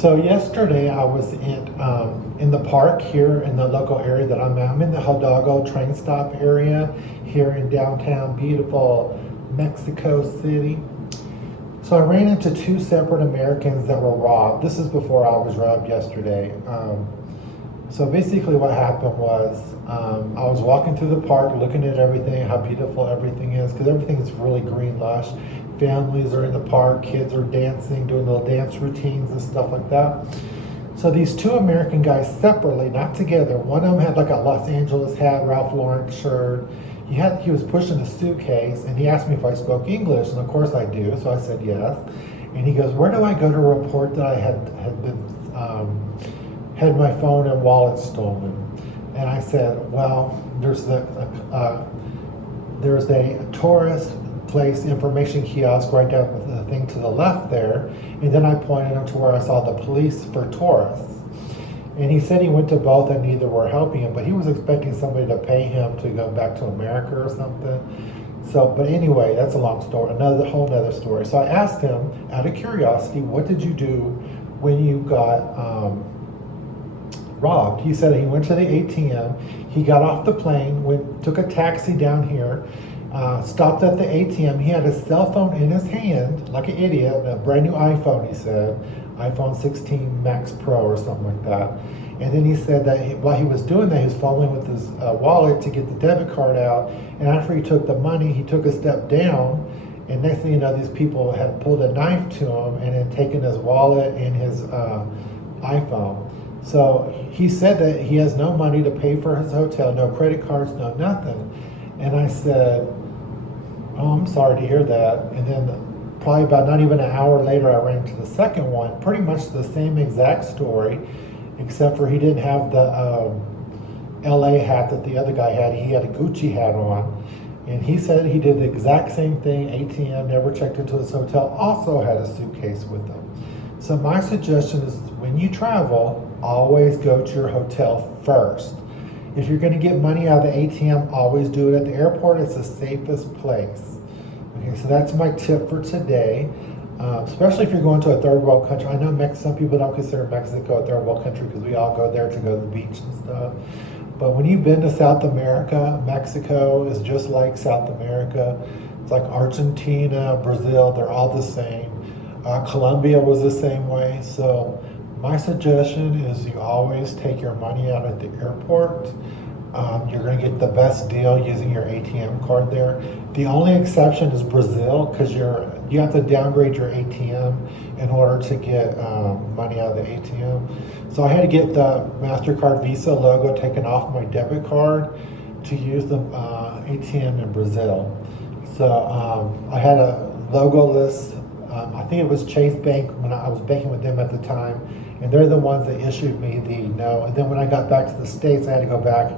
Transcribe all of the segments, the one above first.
So yesterday I was in the park here in the local area that I'm at. I'm in the Hidalgo train stop area here in downtown beautiful Mexico City. So I ran into two separate Americans that were robbed. This is before I was robbed yesterday. So basically what happened was I was walking through the park looking at everything, how beautiful everything is, because everything is really green, lush. Families are in the park, kids are dancing, doing little dance routines and stuff like that. So these two American guys separately, not together, one of them had like a Los Angeles hat, Ralph Lauren shirt. He was pushing a suitcase and he asked me if I spoke English, and of course I do, so I said yes. And he goes, "Where do I go to report that I had my phone and wallet stolen?" And I said, "Well, there's a tourist place information kiosk right down with the thing to the left there." And then I pointed him to where I saw the police for tourists. And he said he went to both and neither were helping him, but he was expecting somebody to pay him to go back to America or something. So, but anyway, that's a long story, whole nother story. So I asked him, out of curiosity, what did you do when you got robbed? He said he went to the ATM, he got off the plane, took a taxi down here, stopped at the ATM. He had his cell phone in his hand, like an idiot, a brand new iPhone, he said, iPhone 16 Max Pro or something like that. And then he said that while he was doing that, he was fumbling with his wallet to get the debit card out. And after he took the money, he took a step down. And next thing you know, these people had pulled a knife to him and had taken his wallet and his iPhone. So he said that he has no money to pay for his hotel, no credit cards, no nothing. And I said, "Oh, I'm sorry to hear that." And then probably about not even an hour later, I ran into the second one, pretty much the same exact story, except for he didn't have the LA hat that the other guy had. He had a Gucci hat on. And he said he did the exact same thing, ATM, never checked into his hotel, also had a suitcase with him. So my suggestion is when you travel, always go to your hotel first. If you're going to get money out of the ATM, always do it at the airport. It's the safest place. Okay, so that's my tip for today, especially if you're going to a third world country. I know some people don't consider Mexico a third world country because we all go there to go to the beach and stuff. But when you've been to South America, Mexico is just like South America. It's like Argentina, Brazil, they're all the same. Colombia was the same way. So my suggestion is you always take your money out at the airport. You're going to get the best deal using your ATM card there. The only exception is Brazil, because you have to downgrade your ATM in order to get money out of the ATM. So I had to get the MasterCard Visa logo taken off my debit card to use the ATM in Brazil. So I had a logo-less, I think it was Chase Bank when I was banking with them at the time, and they're the ones that issued me the no. And then when I got back to the States, I had to go back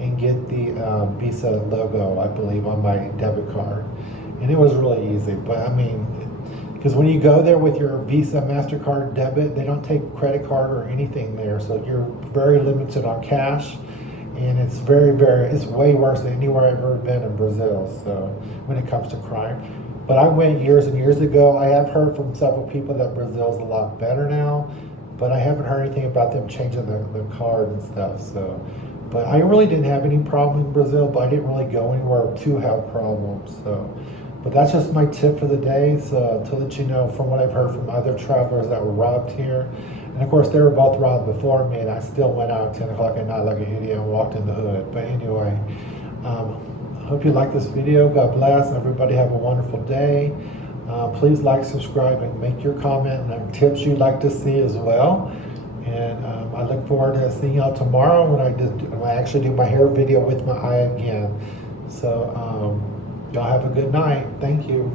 and get the Visa logo, I believe, on my debit card. And it was really easy. But I mean, because when you go there with your Visa, MasterCard, debit, they don't take credit card or anything there. So you're very limited on cash. And it's it's way worse than anywhere I've ever been in Brazil. So when it comes to crime. But I went years and years ago. I have heard from several people that Brazil is a lot better now. But I haven't heard anything about them changing the card and stuff. So. But I really didn't have any problem in Brazil, but I didn't really go anywhere to have problems. So, but that's just my tip for the day. So to let you know from what I've heard from other travelers that were robbed here. And of course, they were both robbed before me, and I still went out at 10 o'clock at night like an idiot and walked in the hood. But anyway, I hope you like this video. God bless. Everybody have a wonderful day. Please like, subscribe, and make your comment and tips you'd like to see as well. And I look forward to seeing y'all tomorrow when I actually do my hair video with my eye again. So y'all have a good night. Thank you.